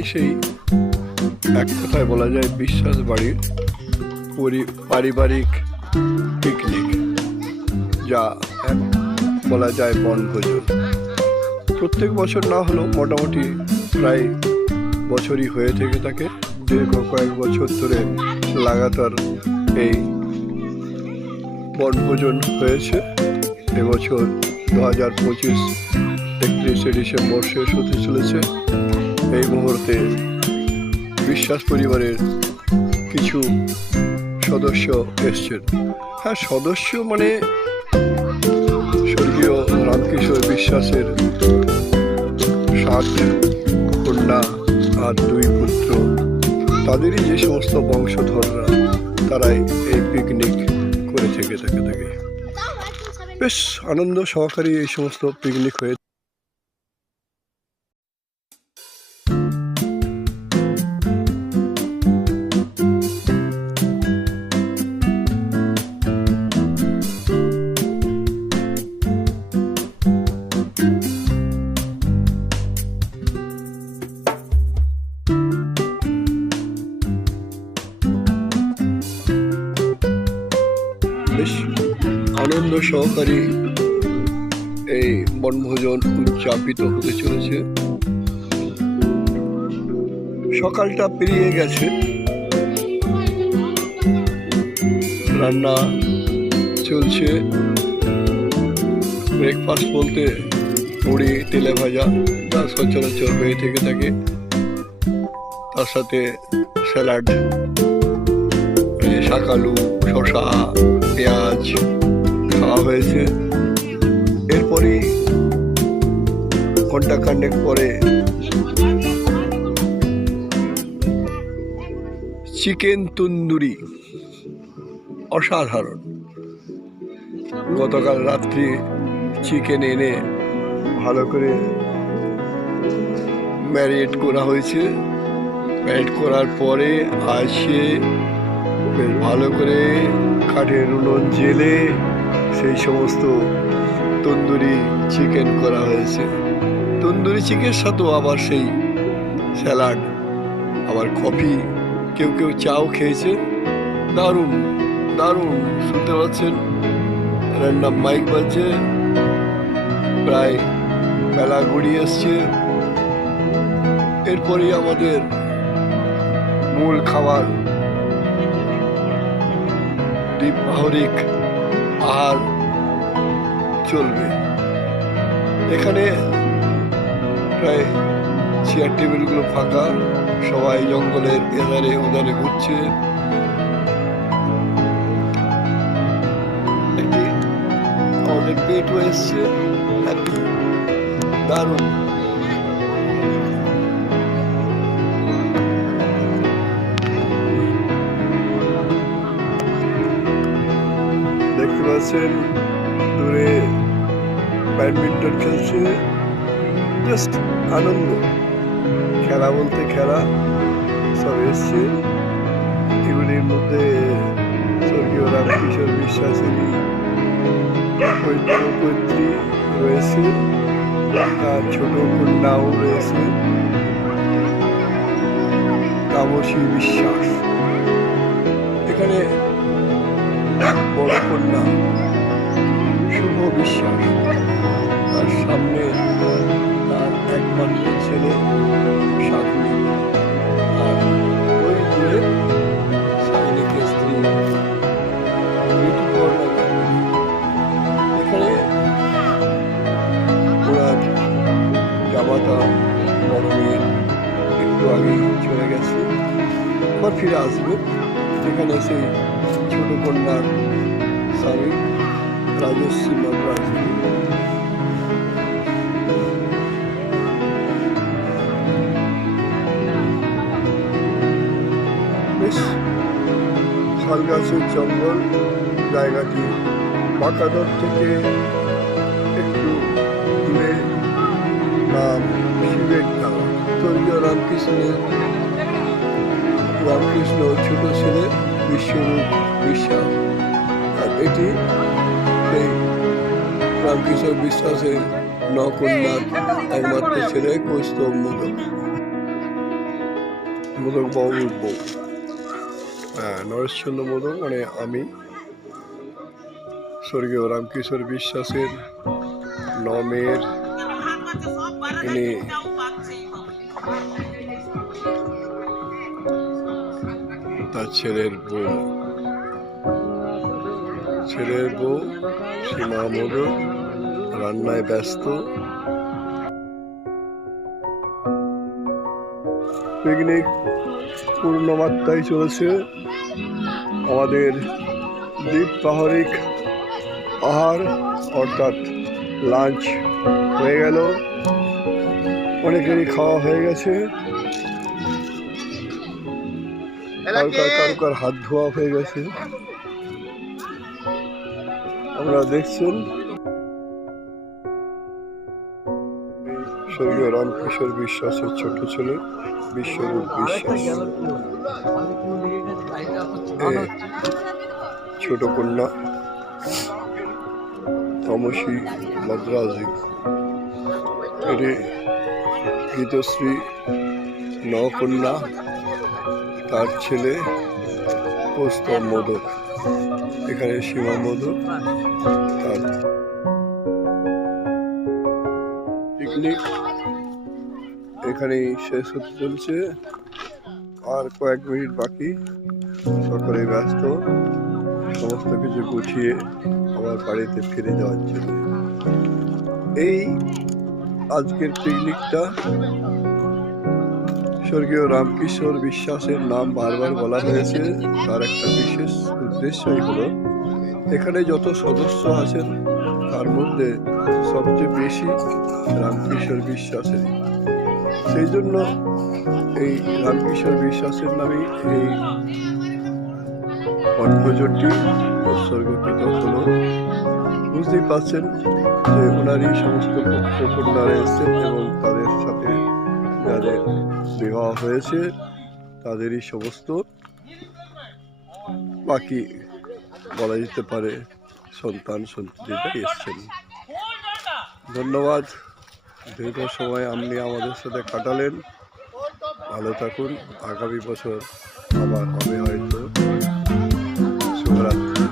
এটাই সেই এক কথায় বলা যায় বিশ্বাস বাড়ির পারিবারিক পিকনিক, যা বলা যায় বনভোজন। প্রত্যেক বছর না হলেও মোটামুটি প্রায় বছরই হয়ে থেকে থাকে। দীর্ঘ কয়েক বছর ধরে লাগাতার এই বনভোজন হয়েছে। এবছর 2025 31শে ডিসেম্বর শেষ হতে চলেছে। এই মুহূর্তে বিশ্বাস পরিবারের কিছু সদস্য এসছেন। হ্যাঁ, সদস্য মানে স্বর্গীয় রামকিশোর বিশ্বাসের 7 কন্যা আর 2 পুত্র, তাদেরই যে সমস্ত বংশধররা, তারাই এই পিকনিক করে থেকে থাকে। বেশ আনন্দ সহকারী এই সমস্ত পিকনিক হয়ে বেশ আনন্দ সহকারী এই বনভোজন উদযাপিত হতে চলেছে। সকালটা পেরিয়ে গেছে, রান্না চলছে। ব্রেকফাস্ট বলতে মুড়ি তেলে ভাজা যা সচরাচর হয়ে থেকে থাকে, তার সাথে স্যালাড, শাকালু, শশা, পেঁয়াজ খাওয়া হয়েছে। এরপরই ঘন্টাখানেক পরে চিকেন তন্দুরি, অসাধারণ। গতকাল রাত্রি চিকেন এনে ভালো করে ম্যারিনেট করা হয়েছে। ম্যারিনেট করার পরে আসে বেশ ভালো করে কাঠের উনুন জেলে সেই সমস্ত তন্দুরি চিকেন করা হয়েছে। তন্দুরি চিকেনের সাথেও আবার সেই স্যালাড, আবার কফি, কেউ কেউ চাও খেয়েছে। দারুণ দারুণ, শুনতে পাচ্ছেন রান্না মাইক বাজছে, প্রায় বেলা গড়িয়ে এসছে। এরপরই আমাদের মূল খাবার দ্বীপবাহরিক আহার চলবে। এখানে প্রায় চেয়ার টেবিলগুলো ফাঁকা, সবাই জঙ্গলের এধারে ওধারে ঘুরছে। একটি আমাদের পেটও এসছে, দারুণ। দেখতে পাচ্ছেন দূরে ব্যাডমিন্টন খেলছে, জাস্ট আনন্দ। খেলা বলতে খেলা সব এসছে। এগুলির মধ্যে স্বর্গীয় রামকিশোর বিশ্বাসেরই পৈতৃ রয়েছে, তার ছোট কন্যাও রয়েছে, তামসী বিশ্বাস। এখানে বড় কন্যা শুভ বিশ্বাস, তার সামনে তার একমাত্র ছেলে শাকিল, আর ওই দূরে সাইনিকের স্ত্রী ঋতুপর্ণা। এখানে ওনার জামাতা বড় মেয়ে একটু আগেই চলে গেছে, আবার ফিরে আসবে। এখানে সেই ছোট কন্যার স্বামী রাজশ্রী নটরাজ। বেশ শালগাছের জঙ্গল, জায়গাটি বাঁকাদর থেকে একটু দূরে। নাম শিবের ধাম। স্বর্গীয় রামকৃষ্ণ ছোট ছেলে বিশ্বরূপ বিশ্বাস, আর এটি সেই রামকিশোর বিশ্বাসের 9 কন্যার একমাত্র ছেলে কৌস্তব মোদক। মোদক বাবুর বউ, হ্যাঁ নরেশচন্দ্র মোদক মানে আমি স্বর্গীয় রামকিশোর বিশ্বাসের নমের ইনি তার ছেলের বউ সীমা মোদক রান্নায় ব্যস্ত। পিকনিক পূর্ণ মাত্রায় চলেছে। আমাদের দ্বীপপাহাড়িক আহার অর্থাৎ লাঞ্চ হয়ে গেল, অনেকেরই খাওয়া হয়ে গেছে, কারুকার হাত ধোয়া হয়ে গেছে। আমরা দেখছেন স্বর্গীয় রামকিশোর বিশ্বাসের ছোট ছেলে বিশ্বরূপ বিশ্বাস, ছোট কন্যা তমসী মাদ্রাজি, এটি গীতশ্রী নকন্যা, তার ছেলে কৌস্তব মোদক, এখানে সীমা মোদক। তার পিকনিক এখানেই শেষ হতে চলছে, আর কয়েক মিনিট বাকি। সকলে ব্যস্ত সমস্ত কিছু গুছিয়ে আমার বাড়িতে ফিরে যাওয়ার জন্য। এই আজকের পিকনিকটা স্বর্গীয় রামকিশোর বিশ্বাসের নাম বারবার বলা হয়েছে, তার একটা বিশেষ উদ্দেশ্যই হলো এখানে যত সদস্য আছেন তার মধ্যে সবচেয়ে বেশি রামকিশোর বিশ্বাসের, সেই জন্য এই রামকিশোর বিশ্বাসের নামে এই বনভোজনটি উৎসর্গকৃত হলো। বুঝতেই পারছেন যে ওনারই সমস্ত পুত্রকন্যারা এসেছেন এবং তাদের সাথে যাদের বিবাহ হয়েছে তাদেরই সমস্ত বাকি বলা যেতে পারে সন্তান সন্ততিরা এসছেন। ধন্যবাদ, দীর্ঘ সময় আপনি আমাদের সাথে কাটালেন। ভালো থাকুন, আগামী বছর আবার হবে হয়তো। শুভরাত্রি।